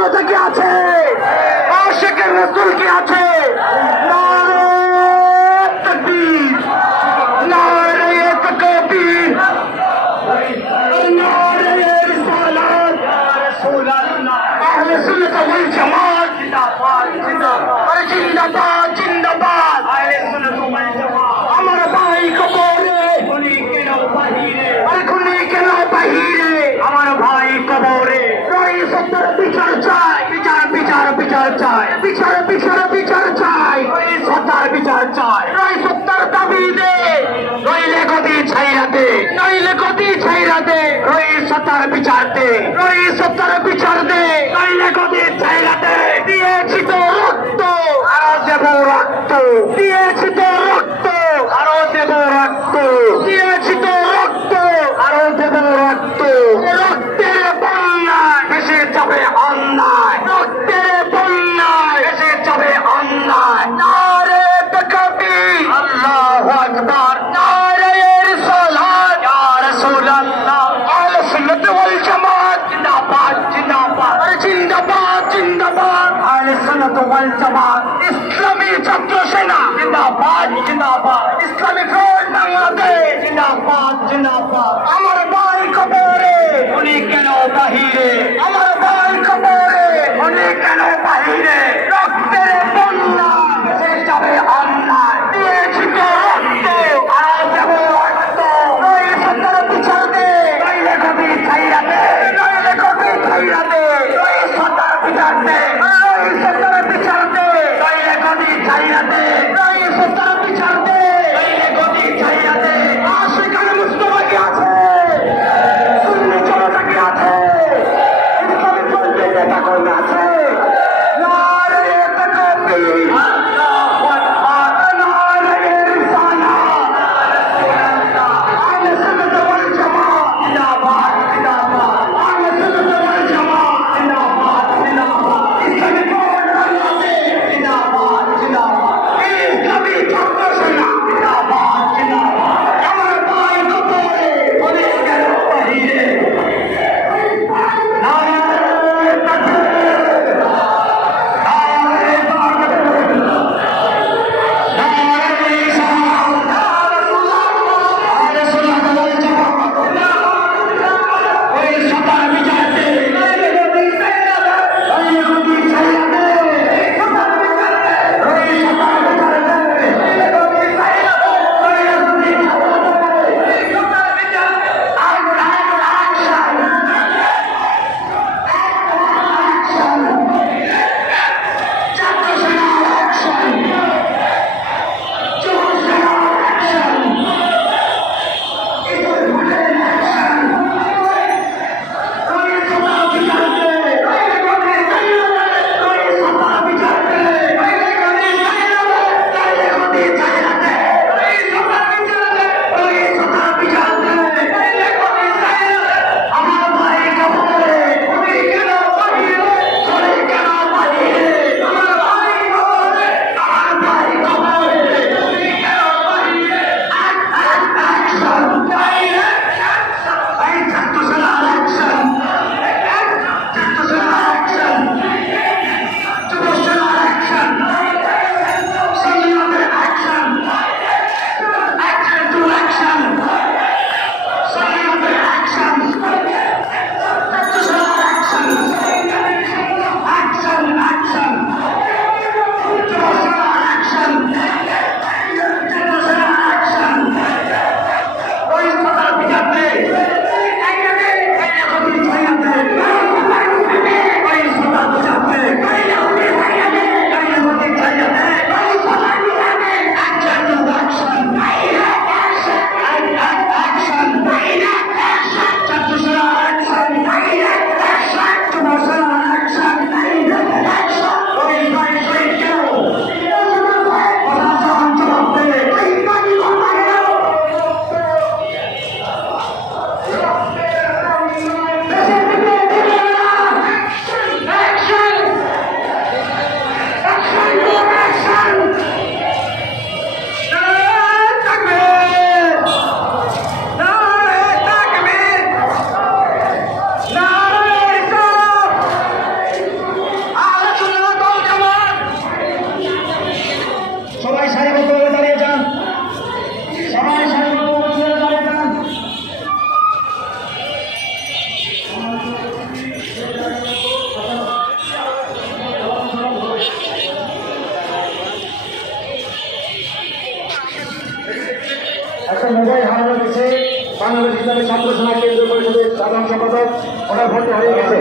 জনতা কি আছে? আশিকের রাসূল কি আছে? নারে তাকবীর, নারে তাকবীর, নারে রিসালাত, ইয়া রাসূলুল্লাহ। আহলে সুন্নাত ওয়াল জামাত জিন্দাবাদ, জিন্দাবাদ, আরে জিন্দাবাদ, জিন্দাবাদ। আহলে সুন্নাত ওয়াল জামাত। আমার ভাই কবরে, খুনি কেন বাহিরে, আরে খুনি কেন বাহিরে, আমার ভাই কবরে। রই সত্তর বিচার চাই, বিচার বিচার বিচার চাই, বিচার বিচার বিচার চাই, রই সত্তর বিচার চাই, রই সত্তর দাবি দে, রইলে গদি ছাইরা দে, নইলে গদি ছাইরা দে, রই সত্তর বিচার দে, রই সত্তর বিচার দে, নইলে গদি ছাইরা দে। দিয়েছি তো রক্ত, আরো দেব রক্ত, দিয়েছি তো রক্ত, আরো দেব রক্ত, দিয়েছি তো রক্ত, আরো দেব রক্ত। রক্তের বন্যায় ভেসে যাবে অন্যায়, রক্তের বন্যায় ভেসে যাবে অন্যায়। নারে তাকবীর, আল্লাহু আকবার, নারে রিসালাত, ইয়া রাসূলুল্লাহ। আহলে সুন্নাত ওয়াল জামাত জিন্দাবাদ, জিন্দাবাদ, আরে জিন্দাবাদ, জিন্দাবাদ। আহলে সুন্নাত ওয়াল জামাত। ইসলামী ছাত্র সেনা জিন্দাবাদ, জিন্দাবাদ। ইসলামী ফ্রন্ট বাংলাদেশ জিন্দাবাদ, জিন্দাবাদ। আমার ভাই কবরে, উনি কেন বাহিরে, আমার ভাই কবরে, উনি কেন বাহিরে। রক্তের বন্যা ভেসে যাবে অন্যায়, দিয়েছি তো রক্ত, আরো দেব রক্ত। রই সত্তর বিচার দে, নইলে গদি ছাইরা দে, নইলে গদি ছাইরা দে, রই সত্তর বিচার দে, রই সত্তর বিচার দে, নইলে গদি ছাইরা দে, রই সত্তর বিচার দে, নইলে গদি ছাইরা দে। আশিকার মুস্তাফা কি আছে? সুন্নি জনতা কি আছে? ইসলামী ফ্রন্টের নেতা কর্মী আছে? নারে তাকবীর, আল্লাহু আকবার, নারে রিসালাত, আহলে সুন্নাত ওয়াল জামাত জিন্দাবাদ, জিন্দাবাদ। আহলে সুন্নাত ওয়াল জামাত জিন্দাবাদ, জিন্দাবাদ। ইসলামী ফ্রন্ট বাংলাদেশ জিন্দাবাদ, জিন্দাবাদ। ইসলামী ছাত্র সেনা জিন্দাবাদ, জিন্দাবাদ। আমার ভাই কবরে, উনি কেন বাহিরে। নারে তাকবীর, মোবাইল হারানো গেছে। বাংলাদেশ ইসলামী ছাত্র সেনা কেন্দ্রীয় পরিষদের সাধারণ সম্পাদক ওনার ভর্তি হয়ে গেছে।